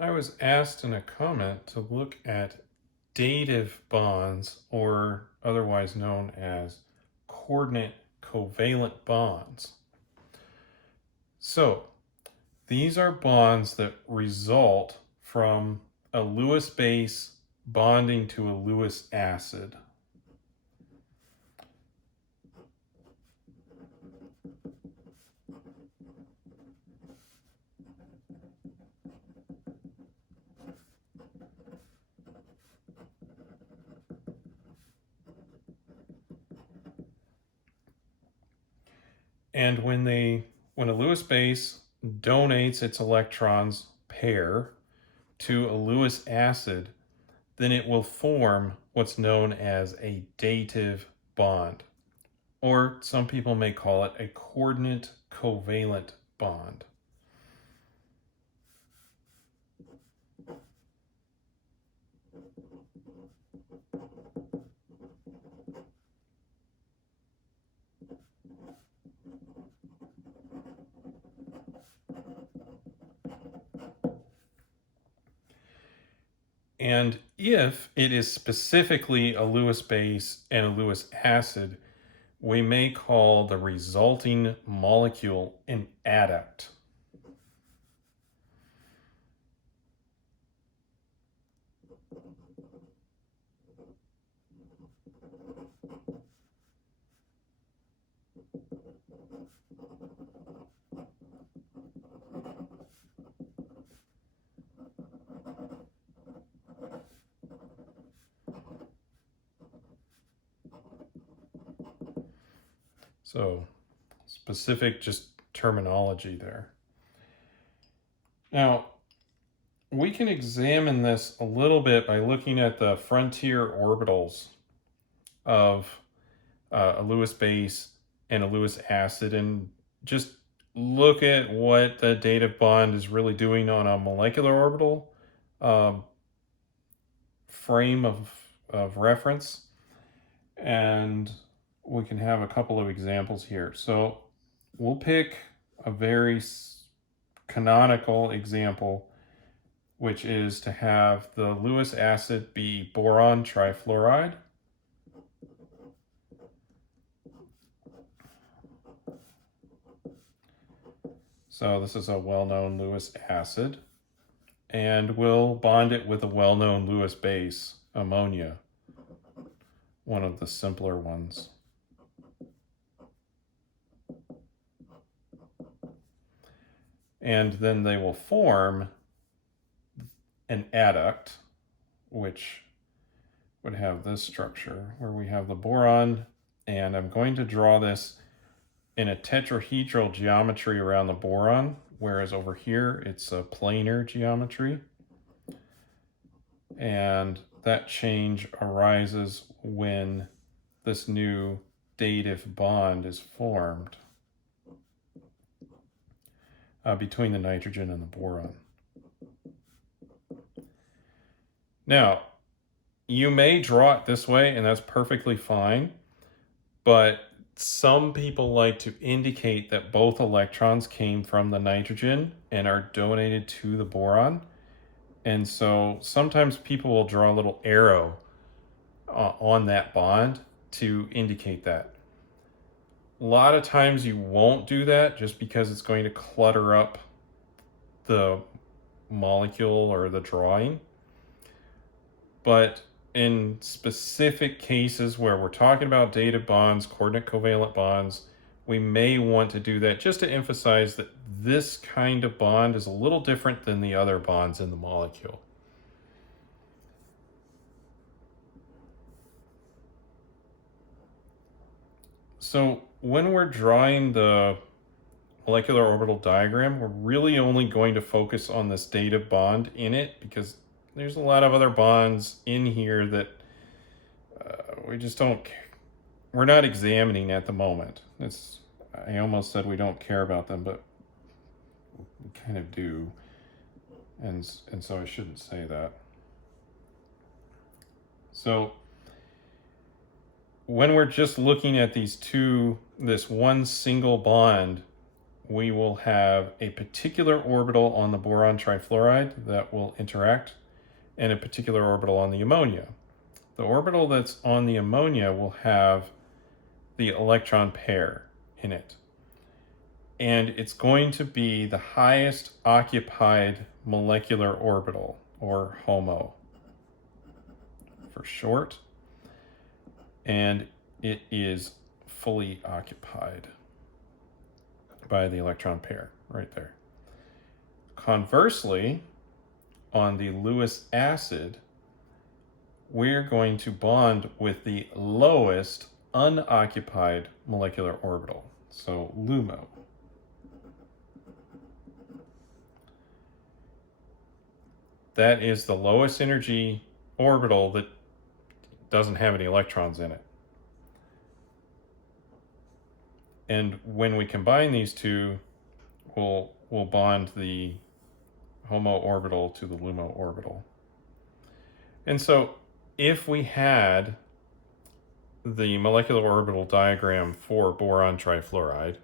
I was asked in a comment to look at dative bonds, or otherwise known as coordinate covalent bonds. So, these are bonds that result from a Lewis base bonding to a Lewis acid. And when a Lewis base donates its electrons pair to a Lewis acid, then it will form what's known as a dative bond, or some people may call it a coordinate covalent bond. And if it is specifically a Lewis base and a Lewis acid, we may call the resulting molecule an adduct. So, specific just terminology there. Now, we can examine this a little bit by looking at the frontier orbitals of a Lewis base and a Lewis acid, and just look at what the dative bond is really doing on a molecular orbital frame of reference. And we can have a couple of examples here. So we'll pick a very canonical example, which is to have the Lewis acid be boron trifluoride. So this is a well-known Lewis acid, and we'll bond it with a well-known Lewis base, ammonia, one of the simpler ones. And then they will form an adduct, which would have this structure where we have the boron, and I'm going to draw this in a tetrahedral geometry around the boron, whereas over here it's a planar geometry. And that change arises when this new dative bond is formed between the nitrogen and the boron. Now, you may draw it this way, and that's perfectly fine, but some people like to indicate that both electrons came from the nitrogen and are donated to the boron. And so sometimes people will draw a little arrow on that bond to indicate that. A lot of times you won't do that just because it's going to clutter up the molecule or the drawing. But in specific cases where we're talking about dative bonds, coordinate covalent bonds, we may want to do that just to emphasize that this kind of bond is a little different than the other bonds in the molecule. So when we're drawing the molecular orbital diagram, we're really only going to focus on this dative bond in it because there's a lot of other bonds in here that we just don't, we're not examining at the moment. I almost said we don't care about them, but we kind of do. And so I shouldn't say that. So when we're just looking at this one single bond, we will have a particular orbital on the boron trifluoride that will interact, and a particular orbital on the ammonia. The orbital that's on the ammonia will have the electron pair in it. And it's going to be the highest occupied molecular orbital, or HOMO for short. And it is fully occupied by the electron pair right there. Conversely, on the Lewis acid, we're going to bond with the lowest unoccupied molecular orbital, so LUMO. That is the lowest energy orbital that doesn't have any electrons in it. And when we combine these two, we'll bond the HOMO orbital to the LUMO orbital. And so if we had the molecular orbital diagram for boron trifluoride,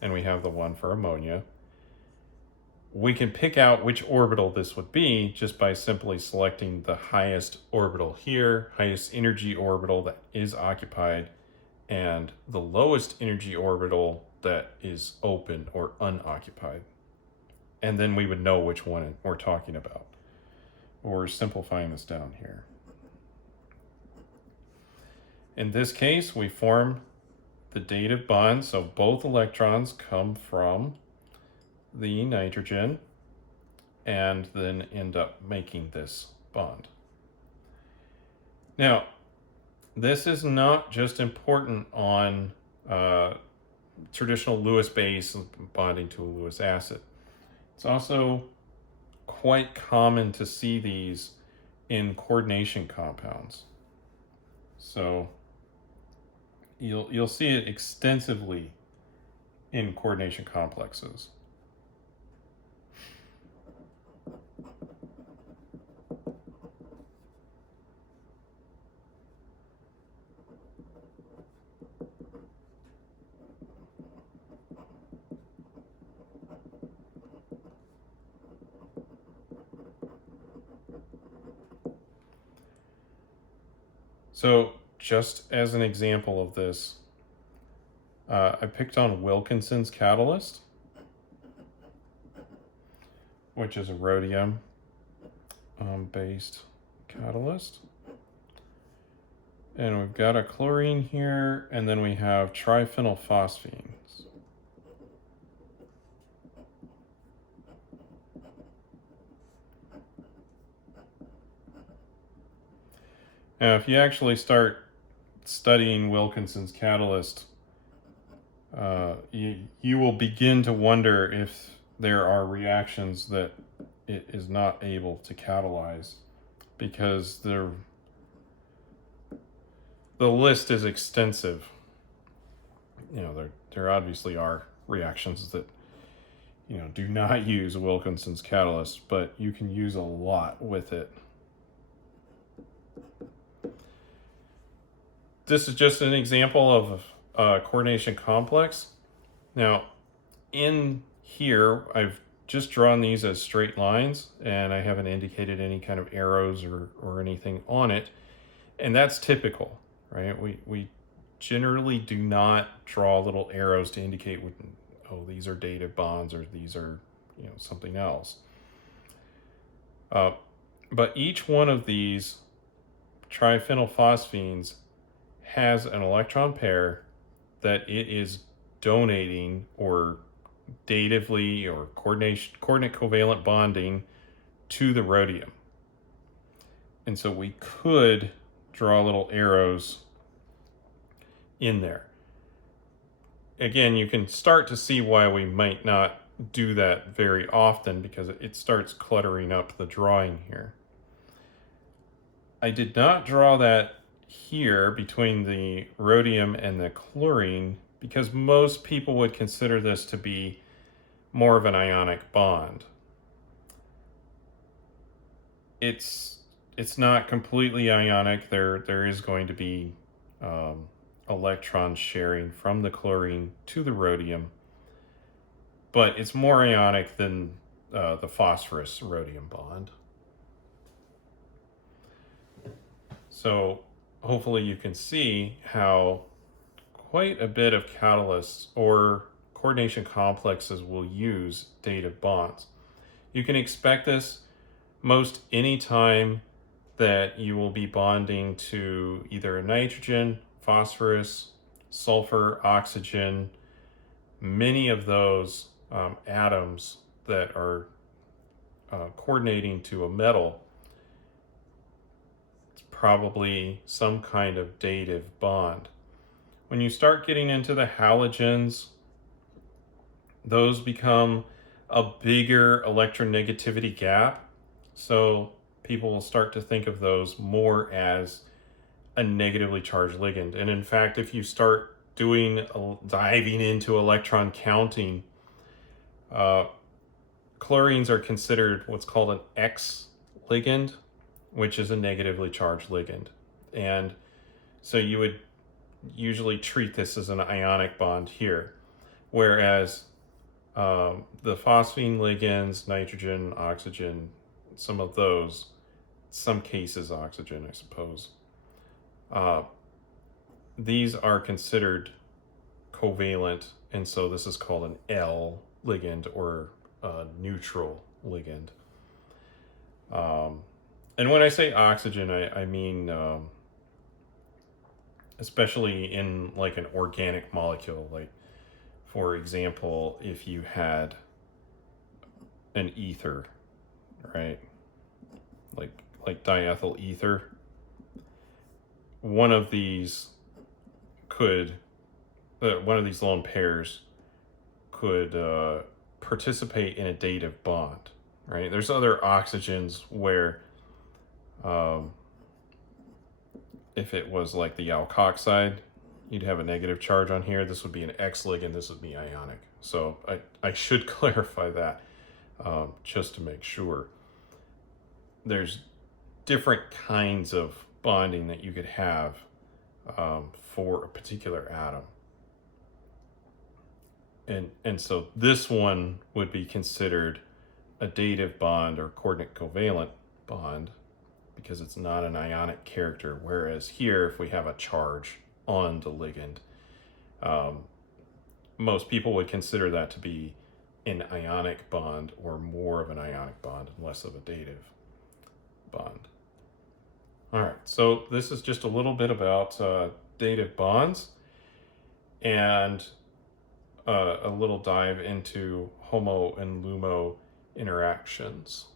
and we have the one for ammonia, we can pick out which orbital this would be just by simply selecting the highest orbital here, highest energy orbital that is occupied, and the lowest energy orbital that is open or unoccupied. And then we would know which one we're talking about. We're simplifying this down here. In this case, we form the dative bond, so both electrons come from the nitrogen and then end up making this bond. Now, this is not just important on traditional Lewis base bonding to a Lewis acid. It's also quite common to see these in coordination compounds. So you'll see it extensively in coordination complexes. So just as an example of this, I picked on Wilkinson's catalyst, which is a rhodium based catalyst. And we've got a chlorine here, and then we have triphenylphosphenes. Now, if you actually start studying Wilkinson's catalyst, you will begin to wonder if there are reactions that it is not able to catalyze, because the list is extensive. You know, there obviously are reactions that, you know, do not use Wilkinson's catalyst, but you can use a lot with it. This is just an example of a coordination complex. Now, in here, I've just drawn these as straight lines, and I haven't indicated any kind of arrows or anything on it. And that's typical, right? We generally do not draw little arrows to indicate, oh, these are dative bonds, or these are, you know, something else. But each one of these triphenylphosphines has an electron pair that it is donating or datively or coordinate covalent bonding to the rhodium. And so we could draw little arrows in there. Again, you can start to see why we might not do that very often, because it starts cluttering up the drawing here. I did not draw that here between the rhodium and the chlorine, because most people would consider this to be more of an ionic bond. It's not completely ionic. There is going to be electron sharing from the chlorine to the rhodium, but it's more ionic than the phosphorus rhodium bond. So hopefully you can see how quite a bit of catalysts or coordination complexes will use dative bonds. You can expect this most any time that you will be bonding to either a nitrogen, phosphorus, sulfur, oxygen, many of those atoms that are coordinating to a metal. It's probably some kind of dative bond. When you start getting into the halogens, those become a bigger electronegativity gap. So people will start to think of those more as a negatively charged ligand. And in fact, if you start diving into electron counting, chlorines are considered what's called an X ligand, which is a negatively charged ligand. And so you would usually treat this as an ionic bond here. Whereas the phosphine ligands, nitrogen, oxygen, some of those, some cases oxygen, I suppose, these are considered covalent, and so this is called an L ligand or a neutral ligand. And when I say oxygen, I mean especially in like an organic molecule, like for example, if you had an ether, right? Like diethyl ether, one of these one of these lone pairs could participate in a dative bond, right? There's other oxygens where if it was like the alkoxide, you'd have a negative charge on here. This would be an X ligand, this would be ionic. So I should clarify that just to make sure. There's different kinds of bonding that you could have for a particular atom. And so this one would be considered a dative bond or coordinate covalent bond because it's not an ionic character. Whereas here, if we have a charge on the ligand, most people would consider that to be an ionic bond or more of an ionic bond and less of a dative bond. All right, so this is just a little bit about dative bonds and a little dive into HOMO and LUMO interactions.